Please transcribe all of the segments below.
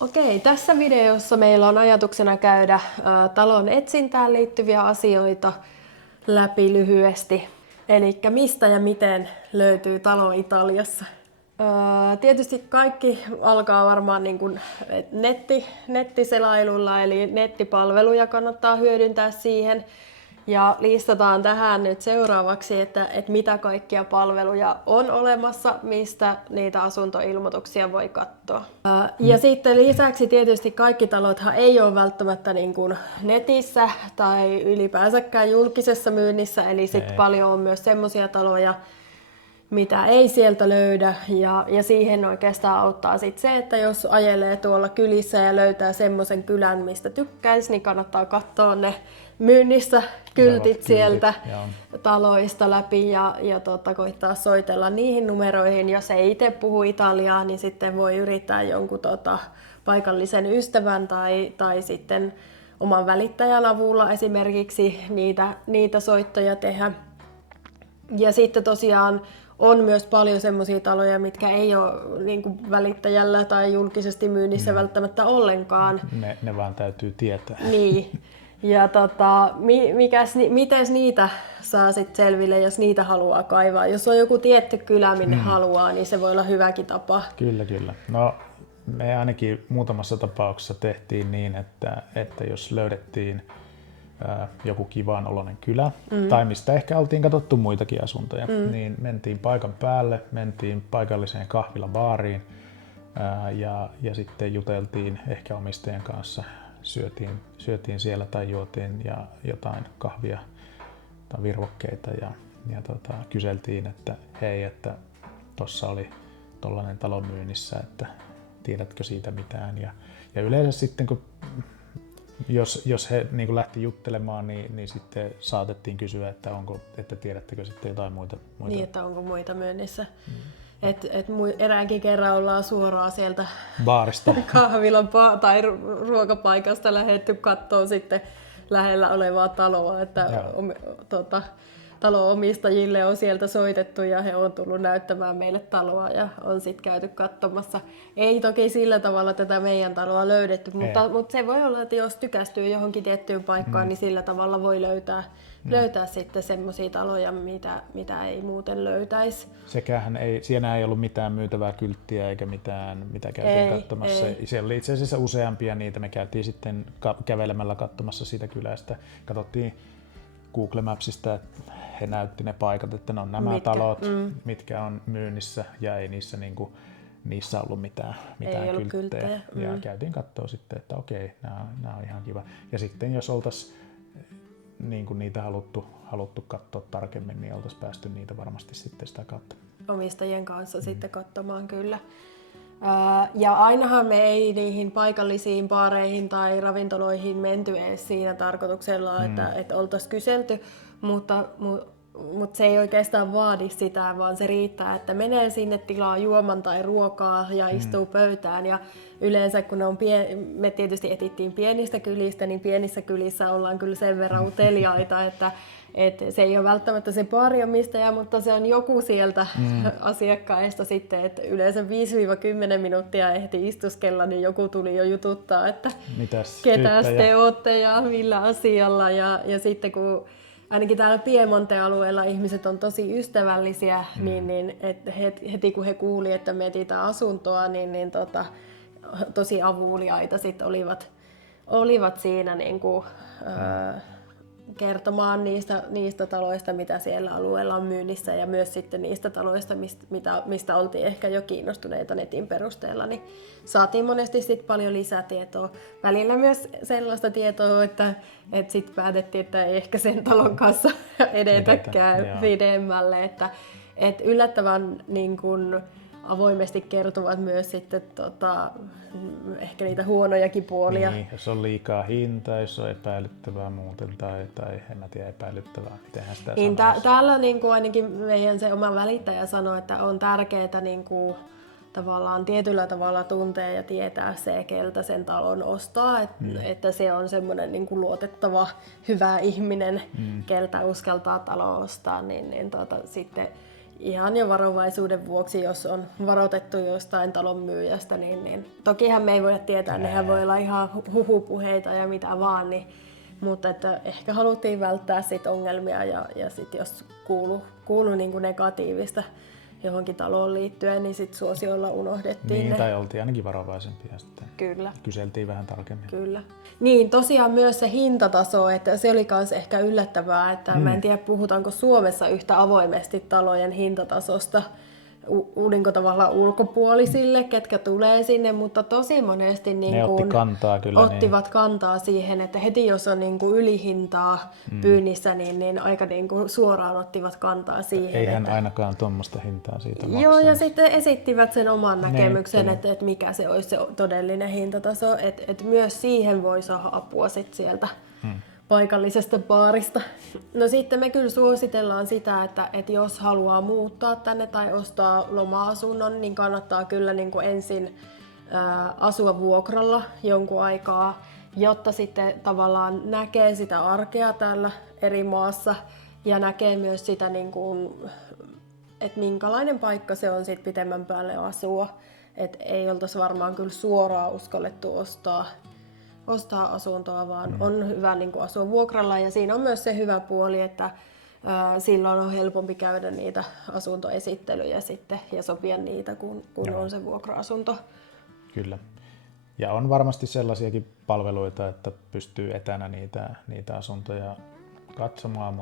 Okei, tässä videossa meillä on ajatuksena käydä talon etsintään liittyviä asioita läpi lyhyesti. Eli mistä ja miten löytyy talo Italiassa. Tietysti kaikki alkaa varmaan niin kuin nettiselailulla, eli nettipalveluja kannattaa hyödyntää siihen. Ja listataan tähän nyt seuraavaksi, että mitä kaikkia palveluja on olemassa, mistä niitä asuntoilmoituksia voi katsoa. Ja sitten lisäksi tietysti kaikki talothan ei ole välttämättä niin kuin netissä tai ylipäänsäkään julkisessa myynnissä, eli sitten paljon on myös semmoisia taloja, mitä ei sieltä löydä, ja siihen oikeastaan auttaa sit se, että jos ajelee tuolla kylissä ja löytää semmoisen kylän, mistä tykkäisi, niin kannattaa katsoa ne myynnissä kyltit sieltä taloista läpi ja koittaa soitella niihin numeroihin. Jos ei itse puhu italiaa, niin sitten voi yrittää jonkun paikallisen ystävän tai sitten oman välittäjän avulla esimerkiksi niitä soittoja tehdä. Ja sitten tosiaan on myös paljon semmoisia taloja, mitkä ei ole niin kuin välittäjällä tai julkisesti myynnissä välttämättä ollenkaan. Ne vaan täytyy tietää. Niin. Ja miten niitä saa sitten selville, jos niitä haluaa kaivaa? Jos on joku tietty kylä, minne haluaa, niin se voi olla hyväkin tapa. Kyllä. No, me ainakin muutamassa tapauksessa tehtiin niin, että jos löydettiin joku kivan oloinen kylä, tai mistä ehkä oltiin katsottu muitakin asuntoja, niin mentiin paikan päälle, mentiin paikalliseen kahvilabaariin ja sitten juteltiin ehkä omistajien kanssa, syötiin siellä tai juotiin ja jotain kahvia tai virvokkeita ja kyseltiin, että hei, että tossa oli tollainen talo myynnissä, että tiedätkö siitä mitään, ja yleensä sitten kun jos he niin kuin lähti juttelemaan, niin sitten saatettiin kysyä, että tiedättekö sitten jotain muita. Niin, että onko muita myynnissä. Eräänkin kerran ollaan suoraan sieltä baarista kahvilan tai ruokapaikasta lähdetty katsoa sitten lähellä olevaa taloa, että talon-omistajille on sieltä soitettu ja he on tullut näyttämään meille taloa ja on sitten käyty katsomassa. Ei toki sillä tavalla tätä meidän taloa löydetty, mutta se voi olla, että jos tykästyy johonkin tiettyyn paikkaan, niin sillä tavalla voi löytää sitten semmoisia taloja, mitä ei muuten löytäisi. Siinä ei ollut mitään myytävää kylttiä eikä mitään, mitä käytiin katsomassa. Siellä oli itse asiassa useampia niitä. Me käytiin sitten kävelemällä katsomassa sitä kylästä. Katsottiin Google Mapsista, että he näytti ne paikat, että ne on nämä talot, mitkä on myynnissä, ja ei niissä ollut mitään kylttejä. Ja käytiin katsoa sitten, että okei, nämä on ihan kiva. Ja sitten jos oltaisiin niitä haluttu katsoa tarkemmin, niin oltaisiin päästy niitä varmasti sitten sitä kautta. Omistajien kanssa sitten katsomaan, kyllä. Ja ainahan me ei niihin paikallisiin baareihin tai ravintoloihin menty edes siinä tarkoituksella, että oltaisiin kyselty, mutta se ei oikeastaan vaadi sitä, vaan se riittää, että menee sinne, tilaa juoman tai ruokaa ja istuu pöytään. Ja yleensä kun me tietysti etittiin pienistä kylistä, niin pienissä kylissä ollaan kyllä sen verran uteliaita, että se ei ole välttämättä se baariomistaja, mutta se on joku sieltä asiakkaista sitten, että yleensä 5-10 minuuttia ehti istuskella, niin joku tuli jo jututtaa, että ketäs te ootte ja millä asialla. Ja sitten kun ainakin täällä Piemonte-alueella ihmiset on tosi ystävällisiä, niin että heti kun he kuuli, että me etsitään asuntoa, niin tosi avuliaita sit olivat siinä niin kuin, kertomaan niistä taloista, mitä siellä alueella on myynnissä, ja myös sitten niistä taloista, mistä oltiin ehkä jo kiinnostuneita netin perusteella, niin saatiin monesti sit paljon lisätietoa. Välillä myös sellaista tietoa, että sitten päätettiin, että ei ehkä sen talon kanssa edetäkään pidemmälle, että yllättävän niin kun avoimesti kertovat myös sitten ehkä niitä huonojakin puolia. Niin, jos on liikaa hintaa, jos on epäilyttävää muuten tai en mä tiedä epäilyttävää, mitenhän sitä niin täällä niin kuin ainakin meidän se oma välittäjä sanoi, että on tärkeää niin kuin tavallaan tietyllä tavalla tuntea ja tietää se, keltä sen talon ostaa, että se on semmoinen niin kuin luotettava, hyvä ihminen, keltä uskaltaa talo ostaa, niin sitten ihan jo varovaisuuden vuoksi, jos on varoitettu jostain talon myyjästä, niin tokihan me ei voida tietää, nehän voi olla ihan huhupuheita ja mitä vaan, mutta että ehkä haluttiin välttää sit ongelmia ja sit jos kuulu niin kuin negatiivista johonkin taloon liittyen, niin sit suosiolla unohdettiin niin, ne. tai oltiin ainakin varovaisempia sitten. Kyllä. Kyseltiin vähän tarkemmin. Kyllä. Niin, tosiaan myös se hintataso, että se oli myös ehkä yllättävää, että mä en tiedä puhutaanko Suomessa yhtä avoimesti talojen hintatasosta tavallaan ulkopuolisille, ketkä tulee sinne, mutta tosi monesti ottivat kantaa siihen, että heti jos on niin kuin ylihintaa pyynnissä, niin aika niin kuin suoraan ottivat kantaa siihen. Eihän ainakaan tuommoista hintaa siitä maksaa. Joo, ja sitten esittivät sen oman näkemyksen, että mikä se olisi se todellinen hintataso, että myös siihen voi saada apua sit sieltä paikallisesta baarista. No sitten me kyllä suositellaan sitä, että jos haluaa muuttaa tänne tai ostaa loma-asunnon, niin kannattaa kyllä niin kuin ensin asua vuokralla jonkun aikaa, jotta sitten tavallaan näkee sitä arkea täällä eri maassa ja näkee myös sitä, niin kuin, että minkälainen paikka se on sit pitemmän päälle asua. Et ei oltaisi varmaan kyllä suoraan uskallettu ostaa asuntoa, vaan on hyvä niin kuin asua vuokralla ja siinä on myös se hyvä puoli, että silloin on helpompi käydä niitä asuntoesittelyjä sitten ja sopia niitä, kun on se vuokra-asunto. Kyllä. Ja on varmasti sellaisiakin palveluita, että pystyy etänä niitä asuntoja katsomaan,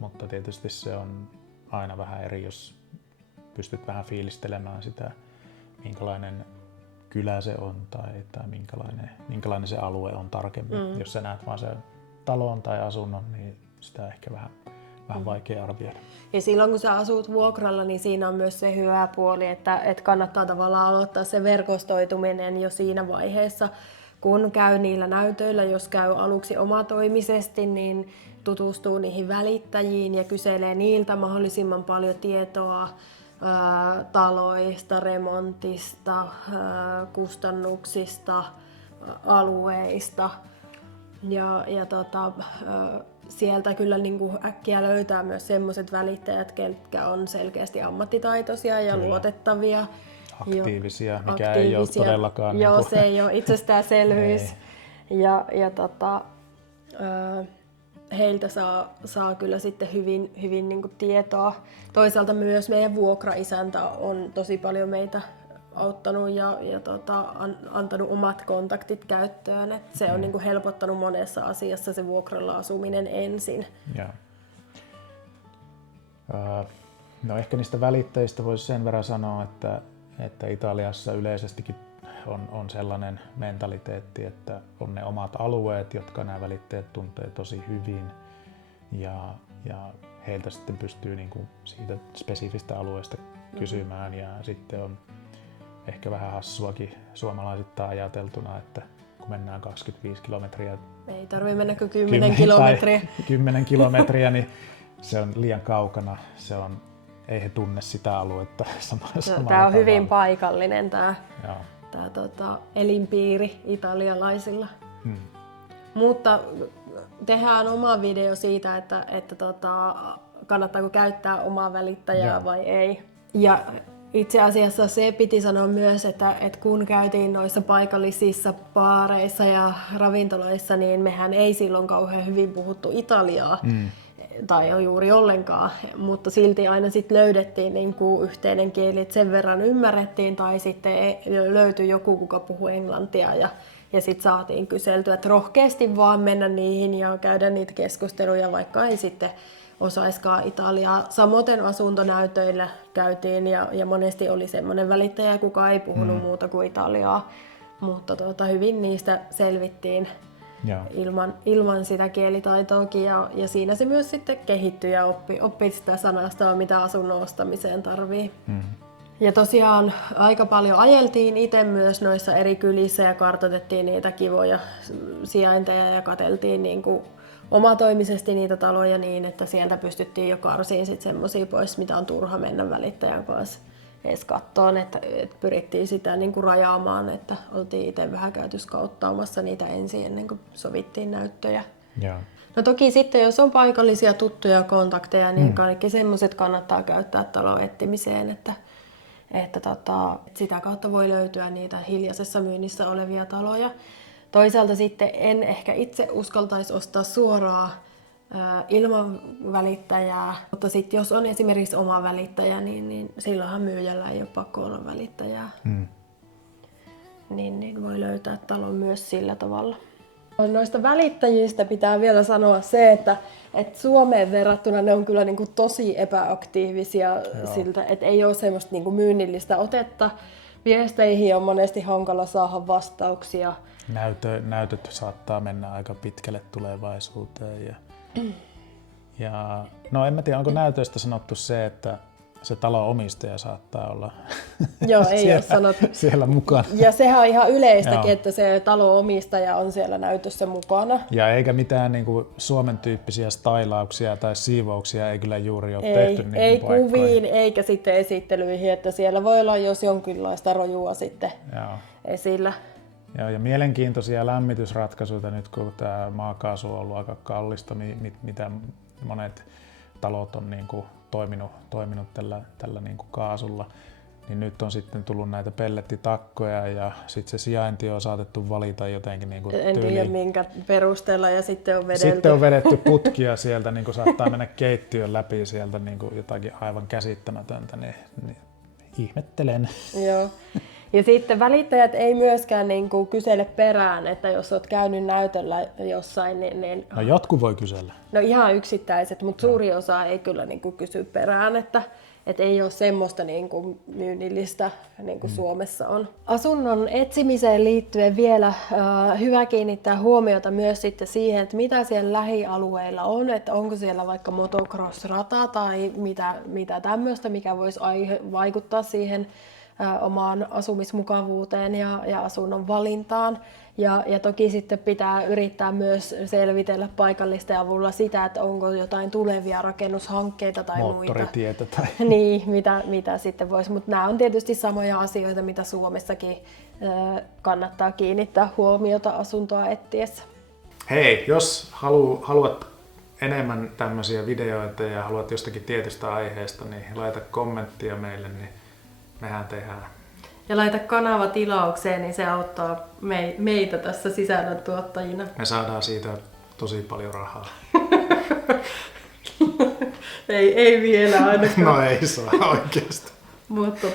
mutta tietysti se on aina vähän eri, jos pystyt vähän fiilistelemään sitä, minkälainen kylä se on tai minkälainen se alue on tarkemmin. Jos sä näet vaan sen talon tai asunnon, niin sitä on ehkä vähän vaikea arvioida. Ja silloin kun sä asut vuokralla, niin siinä on myös se hyvä puoli, että kannattaa tavallaan aloittaa se verkostoituminen jo siinä vaiheessa, kun käy niillä näytöillä. Jos käy aluksi omatoimisesti, niin tutustuu niihin välittäjiin ja kyselee niiltä mahdollisimman paljon tietoa taloista, remontista, kustannuksista, alueista. Sieltä kyllä niin kuin äkkiä löytää myös sellaiset välittäjät, ketkä on selkeästi ammattitaitoisia ja luotettavia. Aktiivisia, mikä ei ole todellakaan. Joo, se ei ole itsestäänselvyys. Heiltä saa kyllä sitten hyvin niin kuin tietoa. Toisaalta myös meidän vuokraisäntä on tosi paljon meitä auttanut ja antanut omat kontaktit käyttöön. Et se on niin kuin helpottanut monessa asiassa se vuokralla asuminen ensin. Ja. No ehkä niistä välittäjistä voisi sen verran sanoa, että Italiassa yleisestikin on sellainen mentaliteetti, että on ne omat alueet, jotka nämä välittäjät tuntee tosi hyvin ja heiltä sitten pystyy niin kuin siitä spesifistä alueesta kysymään ja sitten on ehkä vähän hassuakin suomalaisittain ajateltuna, että kun mennään 25 kilometriä, ei tarvitse mennä kuin 10 kilometriä. 10 kilometriä, niin se on liian kaukana. Ei he tunne sitä aluetta samalla Tämä on tavalla. hyvin paikallinen tämä elinpiiri italialaisilla. Mutta tehdään oma video siitä, että kannattaako käyttää omaa välittäjää vai ei. Ja itse asiassa se piti sanoa myös, että kun käytiin noissa paikallisissa baareissa ja ravintoloissa, niin mehän ei silloin kauhean hyvin puhuttu italiaa. Tai juuri ollenkaan, mutta silti aina sit löydettiin niin kuin yhteinen kieli, että sen verran ymmärrettiin tai sitten löytyi joku, kuka puhui englantia ja sitten saatiin kyseltyä, että rohkeasti vaan mennä niihin ja käydä niitä keskusteluja, vaikka ei sitten osaiskaan italiaa. Samoin asuntonäytöillä käytiin ja monesti oli semmoinen välittäjä, kuka ei puhunut muuta kuin italiaa, mutta hyvin niistä selvittiin. Ilman sitä kielitaitoakin ja siinä se myös sitten kehittyi ja oppi sitä sanastoa, mitä asunnon ostamiseen tarvii. Ja tosiaan aika paljon ajeltiin itse myös noissa eri kylissä ja kartoitettiin niitä kivoja sijainteja ja katseltiin niin kuin omatoimisesti niitä taloja niin, että sieltä pystyttiin jo karsiin sitten semmosia pois, mitä on turha mennä välittäjän kanssa edes kattoon, että pyrittiin sitä niin kuin rajaamaan, että oltiin itse vähän käyty skauttaamassa niitä ensin ennen kuin sovittiin näyttöjä. Joo. No toki sitten, jos on paikallisia tuttuja kontakteja, niin kaikki semmoiset kannattaa käyttää talon etsimiseen, että sitä kautta voi löytyä niitä hiljaisessa myynnissä olevia taloja. Toisaalta sitten en ehkä itse uskaltaisi ostaa suoraan ilman välittäjää, mutta sitten jos on esimerkiksi oma välittäjä, niin silloinhan myyjällä ei ole pakko olla välittäjää. Niin voi löytää talon myös sillä tavalla. Noista välittäjistä pitää vielä sanoa se, että Suomeen verrattuna ne on kyllä niin kuin tosi epäaktiivisia siltä, että ei ole semmoista niin kuin myynnillistä otetta. Viesteihin on monesti hankala saada vastauksia. Näytöt saattaa mennä aika pitkälle tulevaisuuteen. Ja no en mä tiedä, onko näytöistä sanottu se, että se talon omistaja saattaa olla Joo, ei ole sanottu. Siellä mukana. Ja sehän on ihan yleistäkin, että se talon omistaja on siellä näytössä mukana. Ja eikä mitään niin kuin Suomen tyyppisiä stailauksia tai siivouksia ei kyllä juuri ole tehty. Ei kuviin eikä sitten esittelyihin, että siellä voi olla jos jonkinlaista rojua sitten esillä. Ja mielenkiintoisia lämmitysratkaisuja nyt, kun tämä maakaasu on ollut aika kallista, mitä monet talot on niin kuin toiminut tällä niin kuin kaasulla, niin nyt on sitten tullut näitä pellettitakkoja ja sitten se sijainti on saatettu valita jotenkin niin kuin en tiedä minkä perusteella ja sitten on vedelty. Sitten on vedetty putkia sieltä, niin kuin saattaa mennä keittiön läpi sieltä niin kuin jotakin aivan käsittämätöntä, niin ihmettelen. Joo. Ja sitten välittäjät ei myöskään niin kuin kysele perään, että jos olet käynyt näytöllä jossain, niin... No jotkut voi kysellä. No ihan yksittäiset, mutta suuri osa ei kyllä niin kuin kysy perään, että ei ole semmoista niin kuin myynnillistä niin kuin Suomessa on. Asunnon etsimiseen liittyen vielä hyvä kiinnittää huomiota myös sitten siihen, että mitä siellä lähialueilla on, että onko siellä vaikka motocross-rata tai mitä tämmöistä, mikä voisi vaikuttaa siihen omaan asumismukavuuteen ja asunnon valintaan. Ja toki sitten pitää yrittää myös selvitellä paikallisten avulla sitä, että onko jotain tulevia rakennushankkeita tai moottoritietä muita. Niin, mitä sitten voisi. Mutta nämä on tietysti samoja asioita, mitä Suomessakin kannattaa kiinnittää huomiota asuntoa etsiessä. Hei, jos haluat enemmän tämmöisiä videoita ja haluat jostakin tietystä aiheesta, niin laita kommenttia meille, niin mehän tehdään. Ja laita kanava tilaukseen, niin se auttaa meitä tässä sisällöntuottajina. Me saadaan siitä tosi paljon rahaa. ei vielä ainakaan. No ei saa oikeasti. Mutta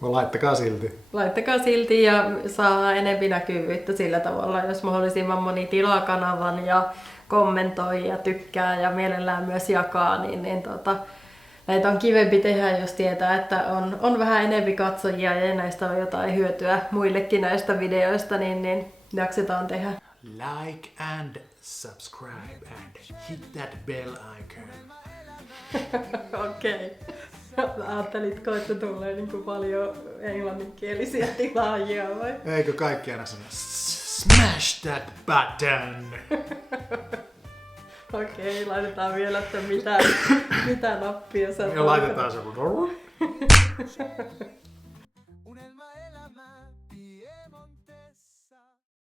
no laittakaa silti. Laittakaa silti ja saa enemmän näkyvyyttä sillä tavalla, jos mahdollisimman moni tilaa kanavan ja kommentoi ja tykkää ja mielellään myös jakaa, niin näitä on kivempi tehdä, jos tietää, että on vähän enemmän katsojia ja näistä on jotain hyötyä muillekin näistä videoista, niin jaksetaan tehdä. Like and subscribe and hit that bell icon. Okei. Ajattelitko, että tulee niin kuin paljon englanninkielisiä tilaajia vai? Eikö kaikki aina sanoa smash that button? Okei, laitetaan vielä, että mitä nappia sä ja laitetaan se